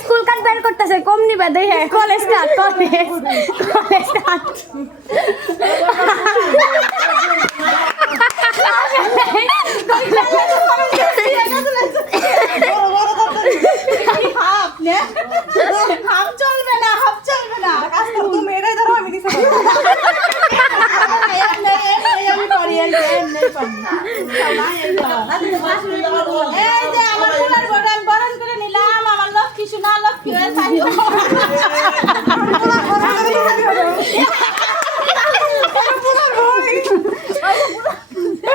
school কাট বের করতেছে কম নিবে দেখে কলেজ কাট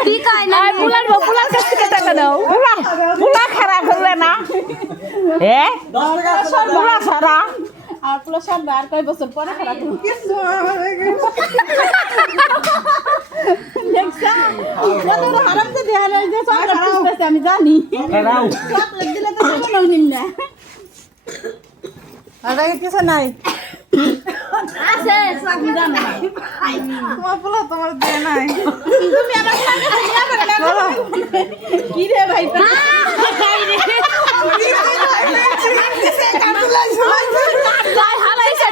ঠিক হয় না পুলার কাছ থেকে টাকা দাও পুলা খারাপ হলে না পুলা সারা আর পুলা সারবে আর কয় বছর পরে খারাপ আমি জানি দিলে তো নিন না কিছু নাই আছে তোমার পোলা তোমার দিয়ে নাই তুমি আমার কি রে ভাই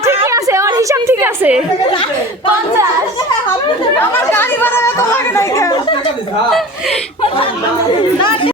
ঠিক আছে ওর হিসাব ঠিক আছে 50 আমার গাড়ি বানাবে তোমাকে নাই